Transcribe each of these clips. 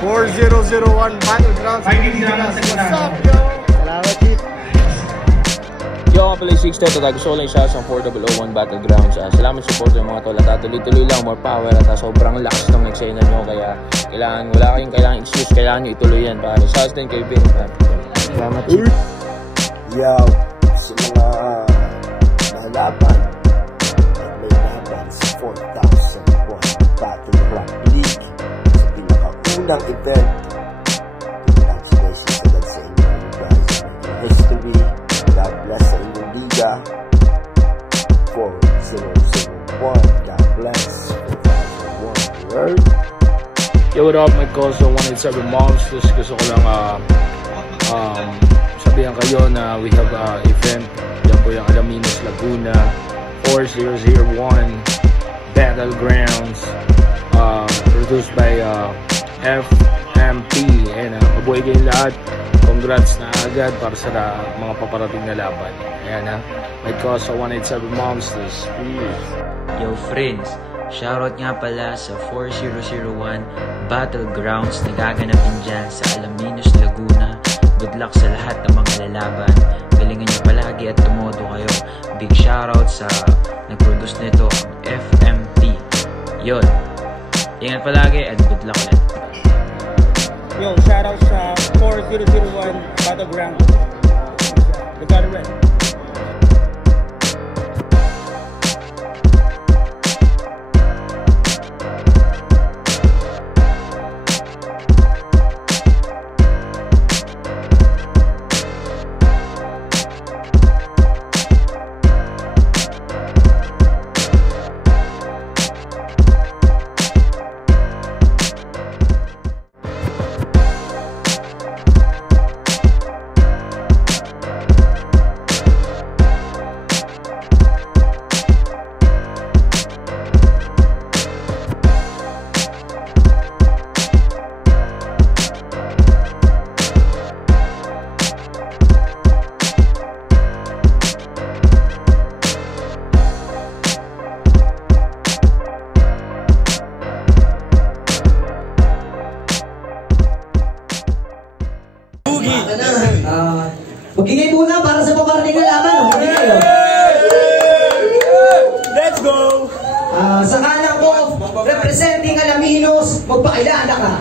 4001 Battlegrounds. What's up, yo? Salamat, Chief. Yo, ako pala yung 6 Teto. Gusto ko lang i-shout sa 4001 Battlegrounds. Salamat support yung mga tol. Tuloy-tuloy lang, more power. At sobrang lakas ng eksena nyo. Kaya wala kayong kailangan excuse. Kailangan nyo ituloy yan. Shout din kay Ben. Salamat, Chief. Yo, sa mga nahalaban at may laban sa 4001 Battleground League sa pinakaunang event. Congratulations agad sa inyo, you guys are making history. God bless sa inyong liga. 4001, God bless 4001, word. Yo, what up, my cousin 187 Monsters. Gusto ko lang sabihan kayo na we have event. Yan po yung Alaminos, Laguna 4001 Battlegrounds, produced by FMP. And mabuhay kayong lahat. Congrats na agad para sa mga paparating na laban. Ayan my cousin 187 Monsters. Peace. Yo friends, shoutout nga pala sa 4001 Battlegrounds na gaganapin dyan sa Alaminos, Laguna. Good luck sa lahat ng mga lalaban. Galingan nyo palagi at tumodo kayo. Big shoutout sa nag-produce nito, ang FMP. Yun. Ingat palagi at good luck ulit. Yo, shoutout sa 4001 Battlegrounds. We got it right. Magingay muna para sa paparating na laban. Magingay, Let's go! sa kanan ko, representing Alaminos, magpakilala ka.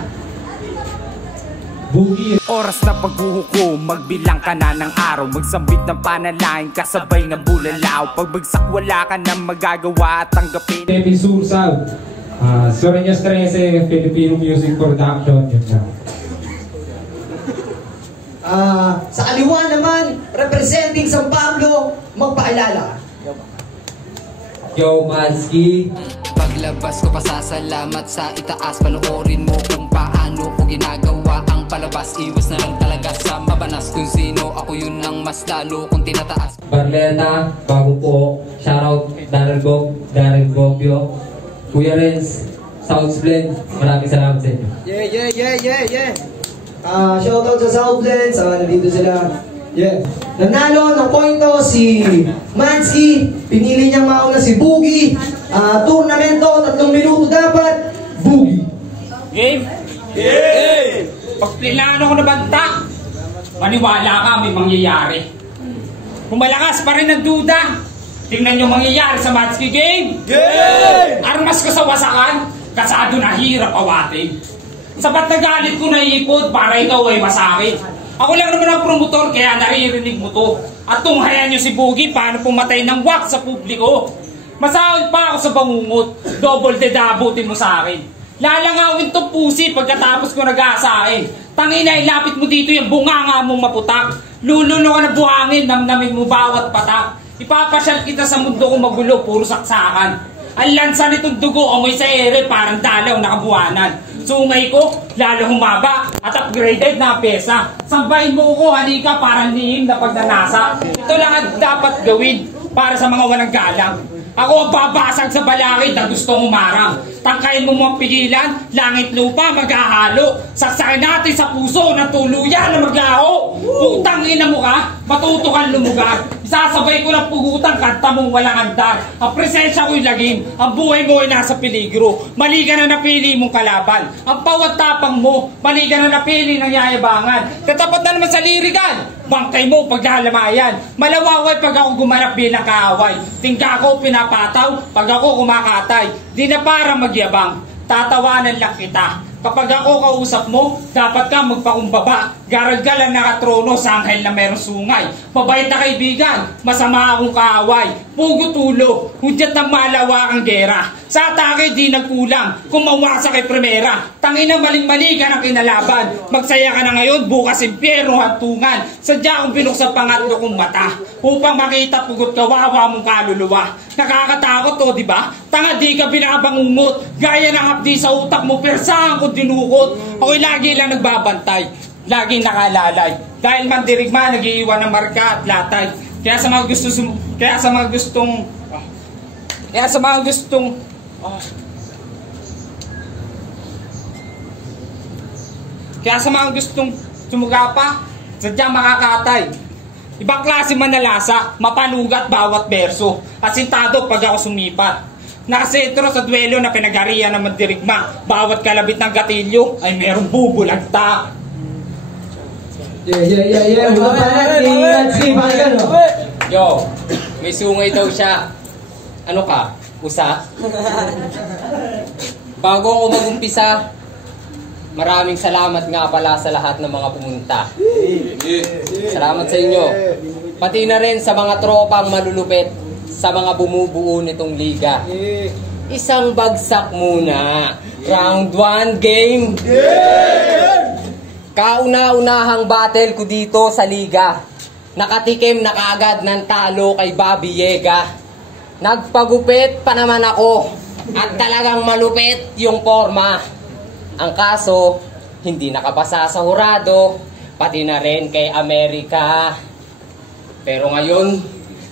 Oras na paghuhukom, magbilang ka na ng araw. Magsambit ng panalangin, kasabay ng bulalaw. Pagbagsak wala ka na magagawa at tanggapin. Kevin Sursal, Sureños 13, Filipino Music Production. Sa kaliwa naman, representing San Pablo, magpakilala. Yo, Mansky. Paglabas ko pasasalamat sa itaas. Panoorin mo kung paano ko ginagawa ang palabas. Iwas na lang talaga sa mabanas. Kung sino ako yun ang mas lalo kung tinataas. Barleta, bago po. Shoutout Darren Gobio, Kuya Renz, Southblend. Maraming salamat sa inyo. Yeah. Shoutout sa Southlands, nandito sila. Yeah. Nanalo ng pointo si Mansky. Pinili niyang mauna si Boogie. Tournamento, 3 minuto dapat. Boogie. Game? Game! Pag plano ko na banta, maniwala ka may mangyayari. Kung malakas pa rin ang duda, tingnan nyo mangyayari sa Mansky Game. Game! Armas ko sa wasakan, kasado na hirap awatin. Sapat na galit ko naiipod para ikaw ay masakit. Ako lang naman ang promotor kaya naririnig mo to. At tunghayan nyo si Boogie paano pumatay ng wak sa publiko. Masahol pa ako sa bangungot. Double dedabutin mo sa akin. Lalangawin to pusi pagkatapos ko nag-aasahin. Tangina, ilapit mo dito yung bunganga mong maputak. Luluno ka na buhangin, namnamin mo bawat patak. Ipapasyal kita sa mundo kong magulo, puro saksakan. Ang lansa nitong dugo, amoy sa ere, parang dalaw na kabuhanan. Sungay ko, lalo humaba at upgraded na pesa. Sambahin mo ko, halika parang lihim na pagnanasa. Ito lang ang dapat gawin para sa mga walang galang. Ako ang babasag sa balakid na gustong umarang. Tangkayin mo mga pigilan, langit lupa maghahalo. Saksakin natin sa puso ng tuluyan na maglaho. Putang ina mo ka, matuto kang lumugar. Isasabay ko ng pugutan, kanta mong walang andar. Ang presensya ko'y lagim, ang buhay mo ay nasa peligro. Mali ka na napili mong kalaban. Ang pawat tapang mo, mali ka na napili ng yayabangan. Katapat na naman sa lirikan. Bangkay mo paglalamayan. Malawaway pag ako gumanap bilang kaaway. Tingka ako pinapataw pag ako kumakatay. Di na para magyabang, tatawanan lang kita. Kapag ako kausap mo, dapat ka magpakumbaba. Garad ka lang nakatrono sa anghel na merong sungay. Mabait na kaibigan, masama akong kaaway. Pugo tulo, hudyat ng malawakang gera. Sa atake di nagkulang, kung mawasak kay primera. Tangina maling-mali ka ng kinalaban. Magsaya ka na ngayon, bukas impyerno hantungan. Sadya kong binuksan pangatlo kong mata upang makita pugot kawawa mong kaluluwa. Nakakatakot to, di ba? Tanga di ka binabangungot. Gaya ng hapdi sa utak mo, persahan ko dinukot. Ako'y lagi lang nagbabantay, laging nakalalay. Dahil mandirigma, nag-iiwan ng marka at latay. Kaya sa mga gustong sumugapa, sadyang makakatay. Ibang klase manalasa, mapanugat bawat berso. Asintado pag ako sumipat. Nakasentro sa duelo na pinagarian ng mandirigma. Bawat kalabit ng gatilyo ay merong bubulagta. Yeah. Yo, may sungay daw siya. Ano ka? Usa? Bago ako mag-umpisa, maraming salamat nga pala sa lahat ng mga pumunta. Salamat sa inyo. Pati na rin sa mga tropang malulupit, sa mga bumubuo nitong liga. Isang bagsak muna. Round 1 game. Kauna-unahang battle ko dito sa liga. Nakatikim na kaagad ng talo kay Bobby Yega. Nagpagupit pa naman ako. At talagang malupit yung forma. Ang kaso, hindi nakapasa sa hurado. Pati na rin kay Amerika. Pero ngayon,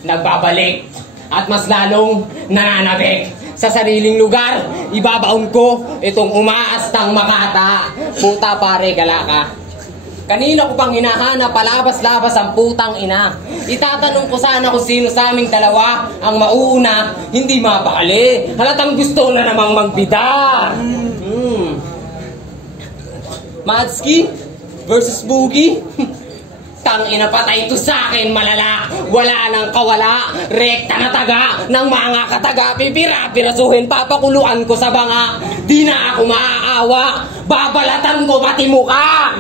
nagbabalik. At mas lalong nananabik. Sa sariling lugar, ibabaon ko itong umaastang Makata. Puta pare, galaka. Kanina ko pang hinahanap, palabas-labas ang putang ina. Itatanong ko sana kung sino sa aming dalawa ang mauuna, hindi mapakali. Halatang gusto na namang magbida. Madski versus Boogie. Tangina, patay ito sa akin, malala. Wala nang kawala. Rekta na taga ng mga kataga. Pipira-pirasuhin, papakuluan ko sa banga. Di na ako maaawa. Babalatan ko pati mukha.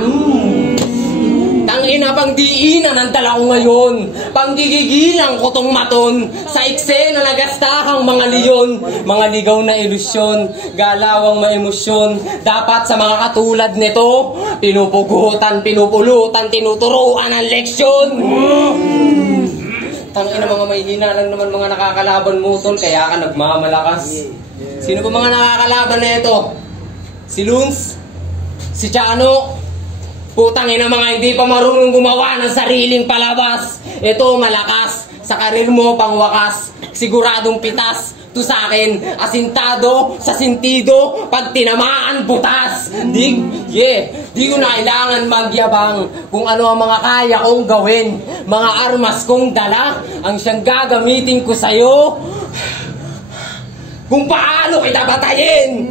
Tangina, pang diinan ang dala ko ngayon. Pang gigigilang ko tong maton. Sa eksena nagastahang mga leyon. Mga ligaw na ilusyon. Galawang maemosyon. Dapat sa mga katulad nito, pinupugutan, pinupulutan, tinuturuan ang leksyon. Tangina, mga mahihina lang naman mga nakakalaban mo, tol. Kaya ka nagmamalakas. Sino ba mga nakakalaban na ito? Si Luns? Si Chano? Putang ina, mga hindi pa marunong gumawa ng sariling palabas. Ito malakas, sa karir mo pangwakas. Siguradong pitas, to sa akin, asintado, sa sintido, pag tinamaan butas. Di ko na kailangan magyabang kung ano ang mga kaya kong gawin. Mga armas kong dala, ang siyang gagamitin ko sa'yo. Kung paano kita batayin.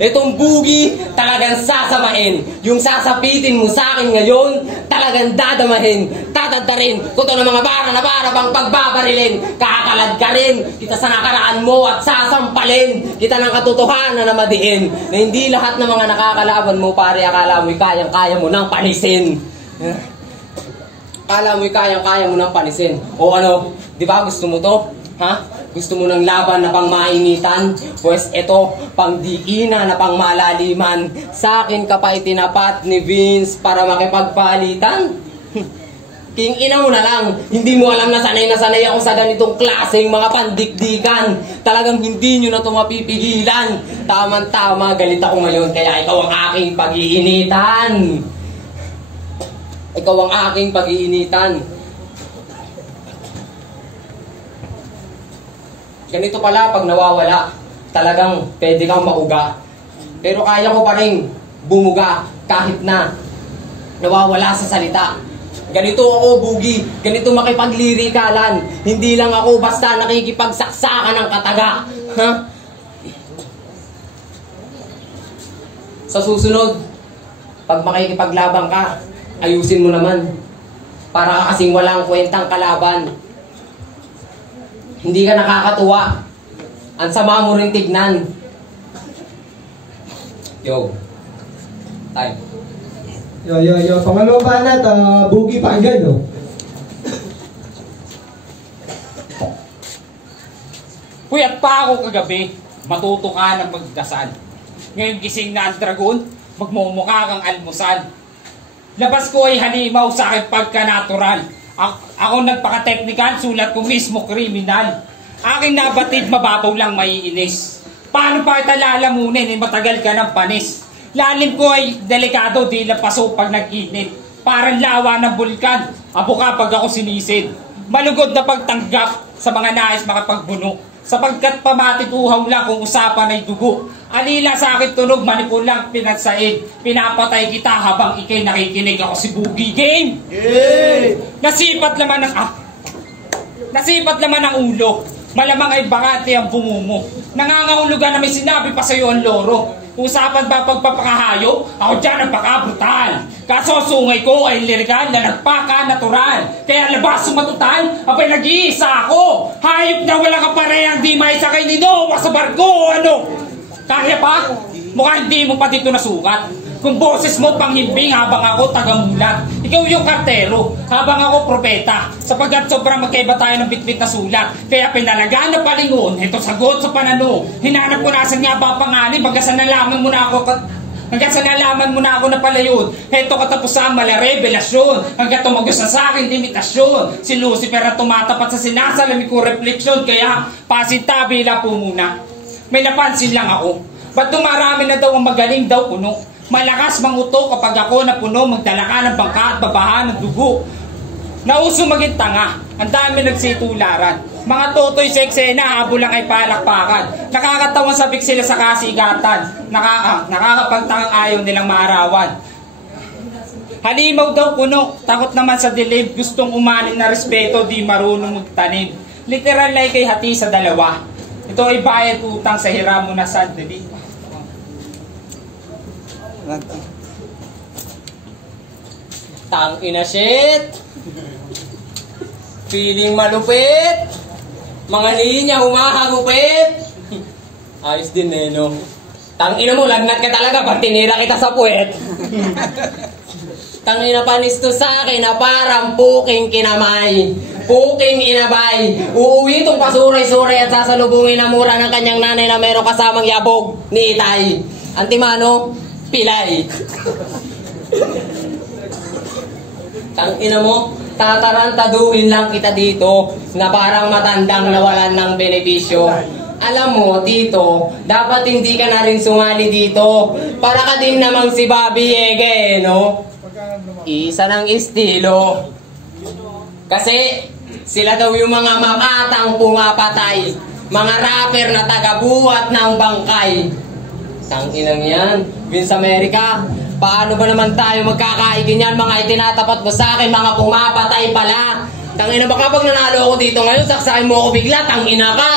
Itong Boogie talagang sasamain. Yung sasapitin mo sa akin ngayon, talagang dadamahin. Tatadarin ko to ng mga bara na para bang pagbabarilin. Kakalad ka rin kita sa nakaraan mo at sasampalin kita ng katotohanan na madiin. Na hindi lahat ng mga nakakalaban mo, pare, akala mo'y kayang-kaya mo nang panisin. Akala mo'y kayang-kaya mo nang panisin. O ano, di ba gusto mo to? Ha? Gusto mo ng laban na pang mainitan? Pues ito, pang diina na pang malaliman. Sa akin ka pa itinapat ni Vince para makipagpalitan? King ina mo na lang, hindi mo alam na sanay ako sa ganitong klaseng mga pandikdikan. Talagang hindi nyo na ito mapipigilan. Tama-tama, galit ako ngayon, kaya ikaw ang aking pag-iinitan. Ikaw ang aking pag-iinitan. Ganito pala pag nawawala, talagang pwede kang mauga. Pero kaya ko pa rin bumuga kahit na nawawala sa salita. Ganito ako, Bugi. Ganito makipaglirikalan. Hindi lang ako basta nakikipagsaksakan ng kataga. Ha? Sa susunod, pag makikipaglabang ka, ayusin mo naman. Para kasing walang kwentang kalaban. Hindi ka nakakatuwa. Ang sama mo rin tignan. Yo. Time. Yo. Pangalawang banat, Bugi pakinggan, no? Puyat pa ako kagabi. Matuto ka ng magdasal. Ngayon gising na ang dragon, magmumukha kang almusal. Labas ko ay halimaw sa aking pagka-natural. Ako nagpaka-technical, sulat ko mismo kriminal. Aking nabatid, mababaw lang maiinis. Paano pa kita lalamunin, matagal ka ng panis. Lalim ko ay delikado, di lapaso pag nag-init. Parang lawa ng bulkan, abuka pag ako sinisid. Malugod na pagtanggap sa mga nais makapagbuno. Sapagkat pamatig uhaw lang kung usapan ay dugo. Alila sa akin tunog, manipul lang pinagsaid. Pinapatay kita habang ikay nakikinig, ako si Bugi Game. Yay! Nasipat naman ang ulo. Malamang ay bakati ang bumumo. Nangangahulugan na may sinabi pa sa'yo ang loro. Usapan ba pagpapakahayo? Ako dyan ang paka-brutal. Kaso sungay ko ay lirikan na nagpaka-natural. Kaya labas sumatutal, abay nag-iisa ako. Hayop na wala ka parehang di maisakay ni Noah sa barko. Ano? Kaya pa? Mukhang hindi mo pa dito nasukat. Kung boses mo panghimbing habang ako tagamulat. Ikaw yung kartero, habang ako propeta. Sapagkat sobrang magkaiba tayo ng bitbit na sulat. Kaya pinalagaan na palingon, ito sagot sa panano. Hinanap ko nasan nga ba pangalim, hanggang sa nalaman mo na ako na pala yun. Ito katapusan, mala revelasyon. Hanggang tumagos na sa akin, limitasyon. Si Lucifer na tumatapat sa sinasalamin ko refleksyon. Kaya pasintabi lang po muna. May napansin lang ako. Ba't dumarami na daw ang magaling daw puno? Malakas manguto kapag ako na puno, magdala ka ng bangka at babahan ng dugo. Nauso maging tanga, ang dami nagsitularan. Mga totoy sa eksena, habol lang ay palakpakan. Nakakatawang sabik sila sa kasigatan. Nakakapagtangang ayaw nilang maarawan. Halimaw daw puno, takot naman sa dilim. Gustong umanin na respeto, di marunong magtanim. Literal na ikay hati sa dalawa. Ito ay bayad utang sa hiram mo na sandali. Tang ina shit. Feeling malupit. Mga linya humahagupit. Ayos din eh, no? Tang ina mo, lagnat ka talaga pag tinira kita sa puwet. Tang ina panis to sa akin na parang puking kinamay. Puking inabay. Uuwi itong pasuray-suray at sasalubungin na mura ng kanyang nanay na meron kasamang yabog ni Itay. Antimano, pilay. Tangina mo, tatarantaduhin lang kita dito na parang matandang nawalan ng benepisyo. Alam mo, Tito, dapat hindi ka na rin sumali dito. Para ka din namang si Bobby Yege, no? Isa ng estilo. Kasi sila daw yung mga makatang pumapatay. Mga rapper na tagabuhat ng bangkay. Tanginang yan, Vince America. Paano ba naman tayo magkakaigin yan? Mga itinatapat mo sa akin, mga pumapatay pala. Tangina ba kapag nanalo ako dito ngayon, saksakin mo ako bigla, tangina ka.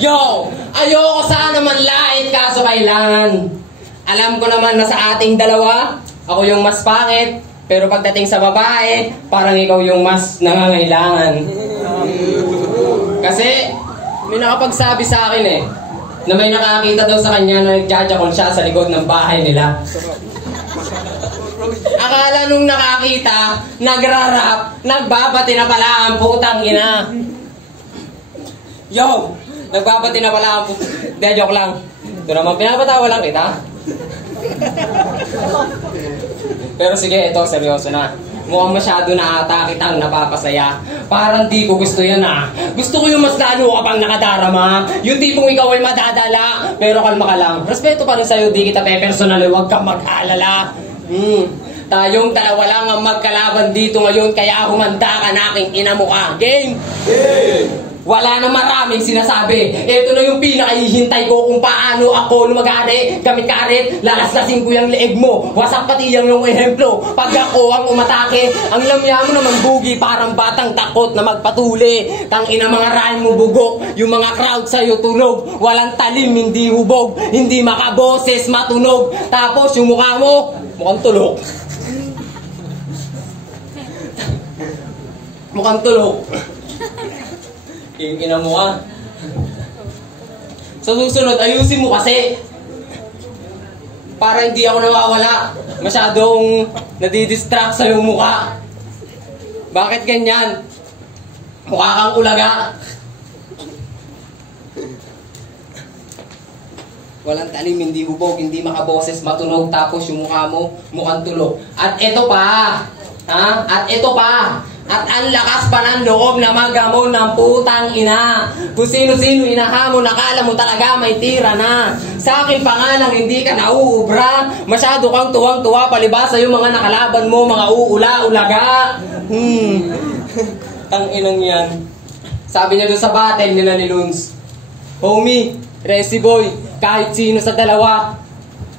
Yo, ayoko sana manlait kaso kailangan. Alam ko naman na sa ating dalawa, ako yung mas pangit. Pero pagdating sa babae, parang ikaw yung mas nangangailangan. Kasi may nakapagsabi sa akin eh, na may nakakita daw sa kanya na nagjajakol siya sa likod ng bahay nila. Akala nung nakakita, nagrarap, nagbabati na pala ang putang ina. Yo, nagbabati na pala ang putang ina. Hindi, joke lang. Ito naman, pinapatawa lang kita. Pero sige, ito, seryoso na. Mukhang masyado na ata kitang napapasaya. Parang di ko gusto yan ah. Gusto ko yung mas lalo ka pang nakadarama. Yung tipong ikaw ay madadala. Pero kalma ka lang. Respeto pa rin sa'yo, di kita pe-personal. Huwag kang mag-alala. Tayong dalawa lang ang magkalaban dito ngayon. Kaya humanda ka na aking ina mo ka. Game? Game! Wala na maraming sinasabi. Ito na yung pinakahihintay ko kung paano ako lumagari. Gamit karet, lalaslasin ko yung leeg mo. Wasak pati yung ehemplo. Pag ako ang umatake, ang lamya mo naman bugi, parang batang takot na magpatuli. Tangina mga rhyme mo bugok, yung mga crowd sa'yo tunog. Walang talim, hindi hubog, hindi makaboses, matunog. Tapos yung mukha mo, mukhang tulok. Mukhang tulok. Ina mo ka. Sa susunod, ayusin mo kasi. Para hindi ako nawawala. Masyadong nadidistract sa iyong mukha. Bakit ganyan? Mukha kang ulaga. Walang talim, hindi hubog, hindi makaboses, matunog, tapos yung mukha mo, mukhang tulog. At ito pa. Ha? At ito pa. At ang lakas pa ng loob na magamon ng putang ina. Kung sino-sino inahamon, nakala mo talaga may tira na. Sa akin pa nga lang hindi ka nauubra. Masyado kang tuwang-tuwa palibas sa yung mga nakalaban mo, mga uula-ulaga. Tang-inang yan. Sabi niya doon sa battle nila ni Luns, homie, Resi Boy, kahit sino sa dalawa.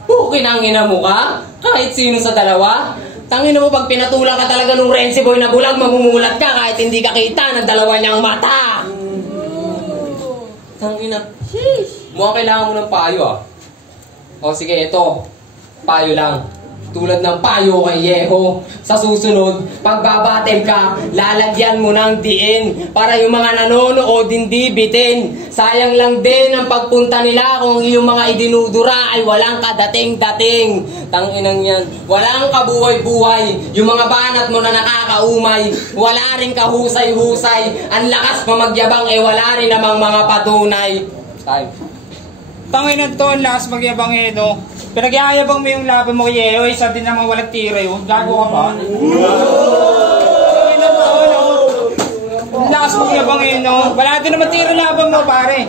Pukin ang ina mo ka? Kahit sino sa dalawa? Tangina mo, pag pinatulang ka talaga nung Renzi Boy na bulag, mamumulat ka kahit hindi ka kita ng dalawa niyang mata. Tangina. Mukhang kailangan mo ng payo ah. O sige, ito. Payo lang. Tulad ng payo kay Yeho. Sa susunod, pag babatel ka, lalagyan mo ng diin para yung mga nanonood hindi bitin. Sayang lang din ang pagpunta nila kung yung mga idinudura ay walang kadating-dating. Tanginang yan. Walang kabuhay-buhay. Yung mga banat mo na nakakaumay, wala rin kahusay-husay. Ang lakas pa magyabang wala rin namang mga patunay. Time. Tanginan to, ang lakas magyabang no? Pinagyayabang mo yung laban mo kay Yeho, isa din naman walang tira yun. Gago ka ba? Tanginan to, no? Ang lakas magyabang no? Wala din naman tira laban mo, pare.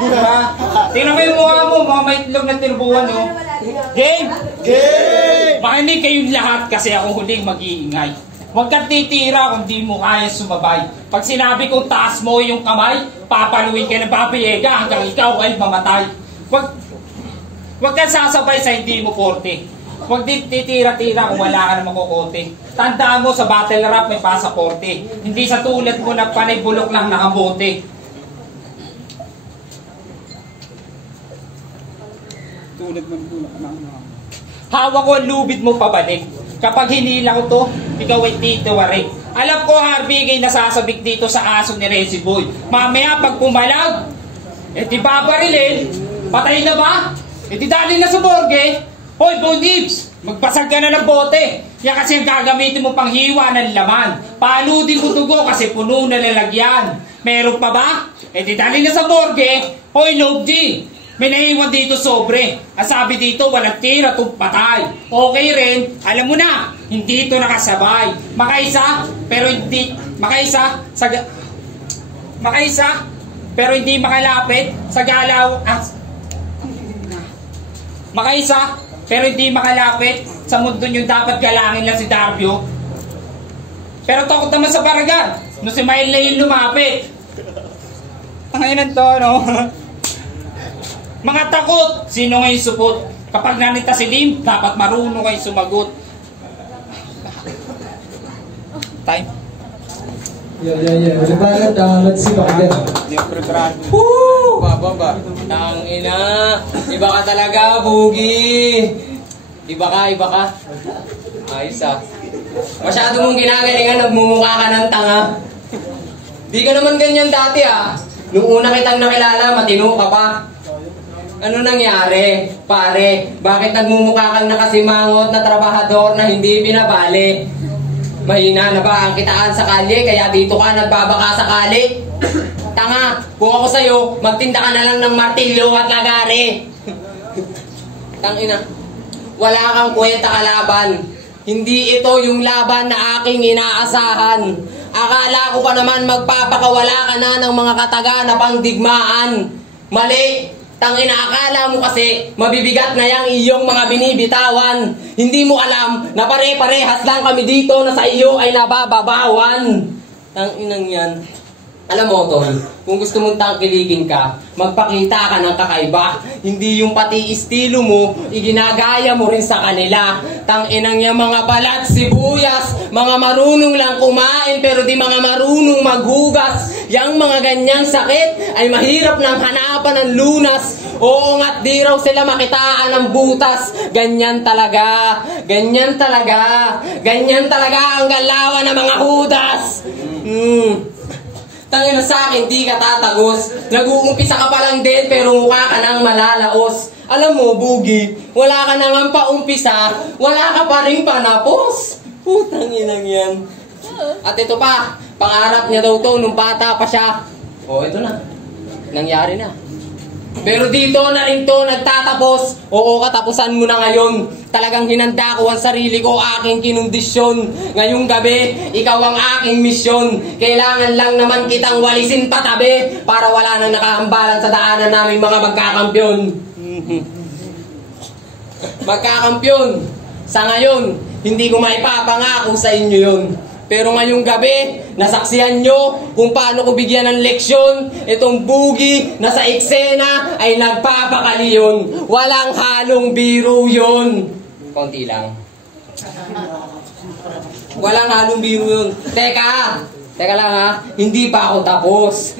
Diba? Tingnan mo yung mukha mo, mga maitlog na tinubuhan, no? Game! Game! Makinig kayong lahat kasi ako huling mag-iingay. Huwag kang titira kung di mo kaya sumabay. Pag sinabi kong taas mo yung kamay, papaluin ka ng babiyega hanggang ikaw ay mamatay. Huwag kang sasabay sa hindi mo forte. Huwag din titira-tira kung wala ka na makukote. Tandaan mo sa battle rap may pasaporte. Hindi sa tulad mo na panay bulok lang nakabote. Tulad mo bulok lang nakabote. Hawak ko ang lubid mo pabalik. Kapag hinila ko to, ikaw ay titiwarik. Alam ko Harvey kay nasasabik dito sa aso ni Resi Boy. Mamaya pag pumalag, di babarilin. Patay na ba? Di dali na sa morgue. Hoy, Bonibs, magbasag ka na ng bote. Yan kasi ang gagamitin mo pang hiwa ng laman. Paludin mo dugo kasi puno na lalagyan. Meron pa ba? Di dali na sa morgue. Hoy, Log G, may naiwan dito sobre. Ang sabi dito, walang tira itong patay. Okay rin, alam mo na, hindi ito nakasabay. Makaisa, pero hindi makalapit sa galaw. Makaisa, pero hindi makalapit sa mundo nyo dapat galangin lang si Darvio. Pero takot naman sa baragan, no si Mail na yung lumapit. Tanginan to, no? Mga takot, sino ngayon supot? Kapag nanita si Lim, dapat marunong kayo sumagot. Time. Yeah. Ulit let's see baka din. Woo! Baba. Tangina. Iba ka talaga, Bugi. Iba ka. Ayos ah. Masyado mong ginagalingan, nagmumukha ka ng tanga. Di ka naman ganyan dati ah. Nung una kitang nakilala, matino ka pa. Ano nangyari? Pare, bakit nagmumukha kang nakasimangot na trabahador na hindi pinabali? Mahina na ba ang kitaan sa kalye kaya dito ka nagbabaka sa kali? Tanga, kung ako sa'yo, magtinda ka na lang ng martilyo at lagari. Tangina, wala kang kwenta kalaban. Hindi ito yung laban na aking inaasahan. Akala ko pa naman magpapakawala ka na ng mga kataga na pangdigmaan. Mali! Tangina, akala mo kasi mabibigat na yang iyong mga binibitawan. Hindi mo alam na pare-parehas lang kami dito na sa iyo ay nabababawan. Tanginang yan. Alam mo, Tol, kung gusto mong tangkiligin ka, magpakita ka ng kakaiba. Hindi yung pati estilo mo, iginagaya mo rin sa kanila. Tanginang yung mga balat, sibuyas, mga marunong lang kumain pero di mga marunong maghugas. Yang mga ganyang sakit ay mahirap ng hanapan ng lunas. Oo nga't di raw sila makitaan ng butas. Ganyan talaga, ganyan talaga, ganyan talaga ang galawan ng mga hudas. Tangina sa akin, di ka tatagos. Nag-uumpisa ka pa lang din, pero mukha ka nang malalaos. Alam mo, Bugi, wala ka nang paumpisa, wala ka pa rin panapos. Putang inang yan. At ito pa, pangarap niya daw to nung bata pa siya. O, ito na. Nangyari na. Pero dito na rin to nagtatapos. Oo, katapusan mo na ngayon. Talagang hinanda ko ang sarili ko, aking kinundisyon. Ngayong gabi, ikaw ang aking misyon. Kailangan lang naman kitang walisin patabi para wala nang nakahambalan sa daanan naming mga magkakampyon. Magkakampyon. Sa ngayon, hindi ko maipapangako sa inyo yun. Pero ngayong gabi, nasaksihan nyo kung paano ko bigyan ng leksyon. Itong Bugi na sa eksena ay nagpapakaliyon. Walang halong biro yun. Konti lang. Walang halong biro yun. Teka lang ha, hindi pa ako tapos.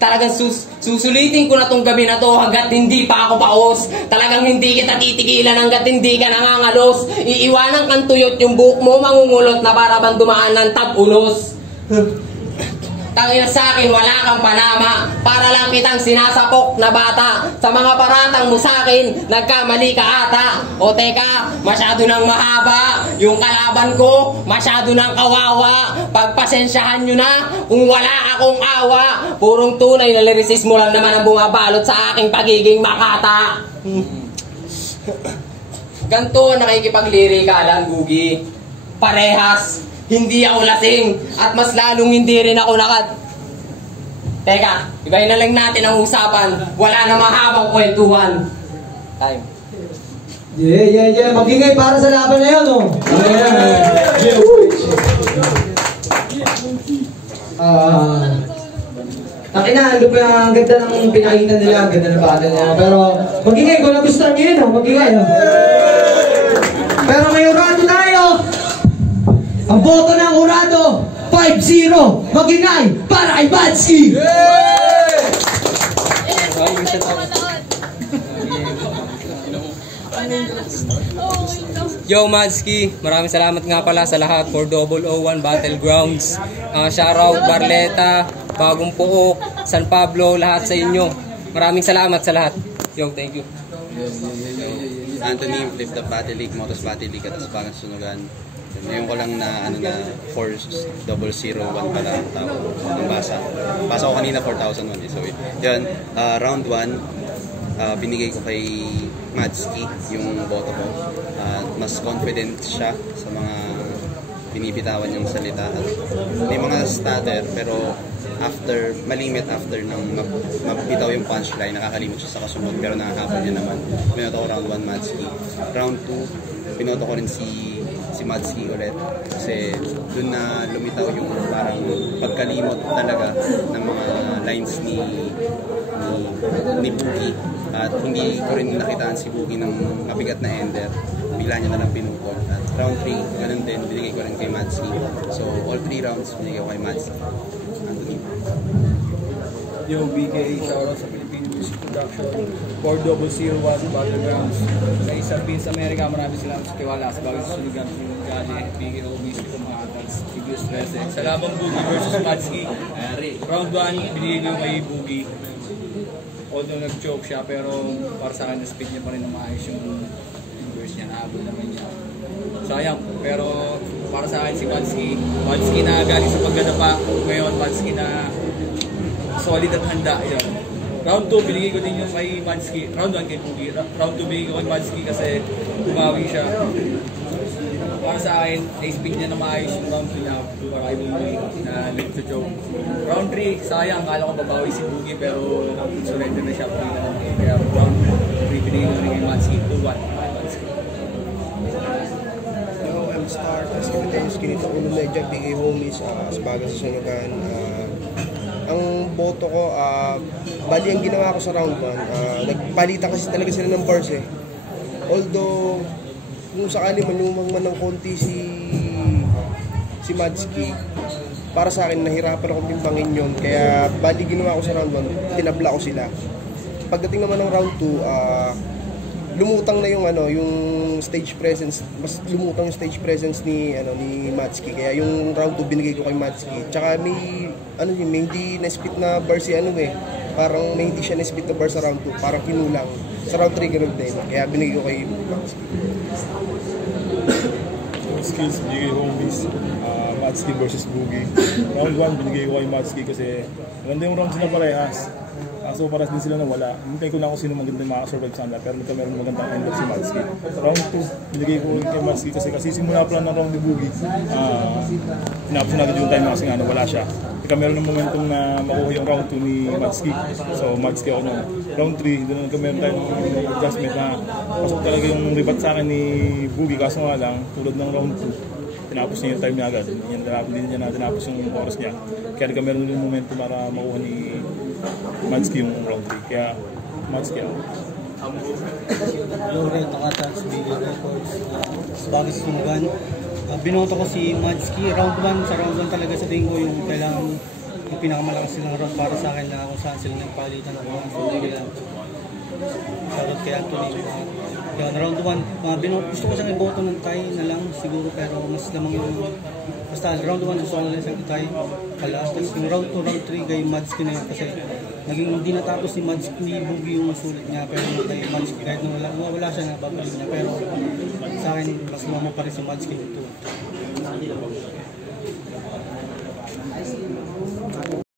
Talagang susulitin ko na tong gabi na to hanggat hindi pa ako paos. Talagang hindi kita titigilan hanggat hindi ka nangangalos. Iiwanan kang tuyot yung buhok mo, mangungulot na para bang dumaan ng tabulos. Tangina sa akin, wala kang panama. Para lang kitang sinasapok na bata. Sa mga paratang mo sa akin, nagkamali ka ata. O teka, masyado nang mahaba. Yung kalaban ko, masyado nang kawawa. Pagpasensyahan nyo na kung wala akong awa. Purong tunay na lyricist mo lang naman ang bumabalot sa aking pagiging makata. Ganto nakikipaglirika lang, Bugi. Parehas. Hindi ako lasing at mas lalong hindi rin ako nakad. Teka, ibahin na lang natin ang usapan. Wala na mahabang kwentuhan. Time. Yeah. Magingay para sa laban na yun, oh. Nakina, ang ganda ng pinakita nila, ang ganda ng battle nila. Pero magingay, kung nagustuhan nyo yun, oh. Magingay, oh. Pero may urado tayo. Ang boto ng urado, 5-0, magingay para kay Madsky! Yo Madsky, maraming salamat nga pala sa lahat for 001 Battlegrounds. Shoutout Barleta, Bagong Puok, San Pablo, lahat sa inyo. Maraming salamat sa lahat. Yo, thank you. Anthony, Flip the Battle League, Motos Battle League, at Aspangan Sunugan. Ngayon ko lang na 4001 pala ang tao ng basa. Basa ko kanina 4001 eh. So yun, round 1, binigay ko kay Madsky yung boto ko. Mas confident siya sa mga binibitawan niyang salita. At may mga stutter pero malimit after nang mabitaw yung punchline, nakakalimot siya sa kasunod pero nakakapal niya naman. Pinoto ko round 1 Madsky. Round 2, pinoto ko rin si Madsky ulit kasi dun na lumitaw yung parang pagkalimot talaga ng mga lines ni Bugi at hindi ko rin nakitaan si Bugi ng mabigat na ender, bigla niya na lang pinukol. At round 3, ganun din, binigay ko rin kay Madsky. So all 3 rounds binigay ko kay Madsky. Anthony. Yo, BK, shoutout sa Philippine Music Production, 4001 Battlegrounds. Sa isang Pins America, maraming salamat sa tiwala sa bagay sa suligan ng Gadi, BKO Music of mga Adults, Tibius 13. Sa labang Bugi versus Madsky, round 1, binigay ko kay Bugi. Although nag-choke siya, pero para sa akin, na-speed niya pa rin na maayos yung verse niya, nahabol naman niya. Sayang, pero para sa akin si Madsky na galing sa pagganapa, ngayon Madsky na solid at handa. Yan. Round 2, binigay ko din yung kay Madsky. Round 1 kay Bugi. Round 2, binigay ko kay Madsky kasi bumawi siya. para sa akin, na-speed niya na maayos yung round 2 na para kay Boogie na late to choke. Round 3, sayang, kala ko babawi si Boogie pero surrender na siya. Kaya round 3, pinigil ko rin kay Matsky, 2-1. I'm Star, skinny to ulo na dyan, bigay homies, Asbagan sa sunugan. Ang boto ko, bali ang ginawa ko sa round 1, nagpalitan kasi talaga sila ng bars eh. Although, kung sakali manumang man ng konti si Matsky, para sa akin, nahirapan akong timbangin yun. Kaya, bali ginawa ko sa round 1, tinabla ko sila. Pagdating naman ng round 2, lumutang na yung stage presence, mas lumutang yung stage presence ni Matsky. Kaya yung round 2 binigay ko kay Matsky. Tsaka may hindi na-spit na bar si parang may hindi siya na-spit na bar sa round 2, parang kinulang. Sa round 3 ganoon din. Kaya binigay ko kay Matsky. Skills binigay ko homies, Matsky versus Boogie. Round 1 binigay ko kay Matsky kasi maganda yung round sila parehas. So paras din sila na wala. Hintay ko lang kung sino maganda makasurvive sa kanila, pero meron magandang ender si Matsky. Round 2, binigay ko kay Matsky kasi simula pa lang ng round ni Boogie. Tinapos na agad yung time kasi wala siya. Kaya meron ng momentum na makuha yung round 2 ni Matsky. So Matsky ako nun. Round 3, doon meron tayong adjustment na pasok talaga yung ribat sa akin ni Boogie. Kaso nga lang, tulad ng round 2, tinapos niya yung time niya agad. Hindi niya na tinapos yung oras niya. Kaya meron yung momentum para makuha ni Matsky yung round 3. Kaya Matsky ako. Loreto Katats, Bigger Records, Asbagan sa sunugan. Binoto ko si Matsky. Round 1, sa round 1 talaga sa tingin ko yung kailangan yung pinakamalakas silang round para sa akin na kung saan sila nagpalitan ako. Shoutout kay Anthony. Yan, round 1, gusto ko siyang iboto ng tie na lang siguro, pero mas lamang yung basta round 1 gusto ko na lang siyang tie pala. Tapos yung round 2, round 3 kay Matsky na yun kasi naging hindi natapos ni Matsky ni Boogie yung sulit niya, pero kay Matsky kahit wala siya, nababalik niya, pero sa akin mas lumama pa rin si Matsky yung 2.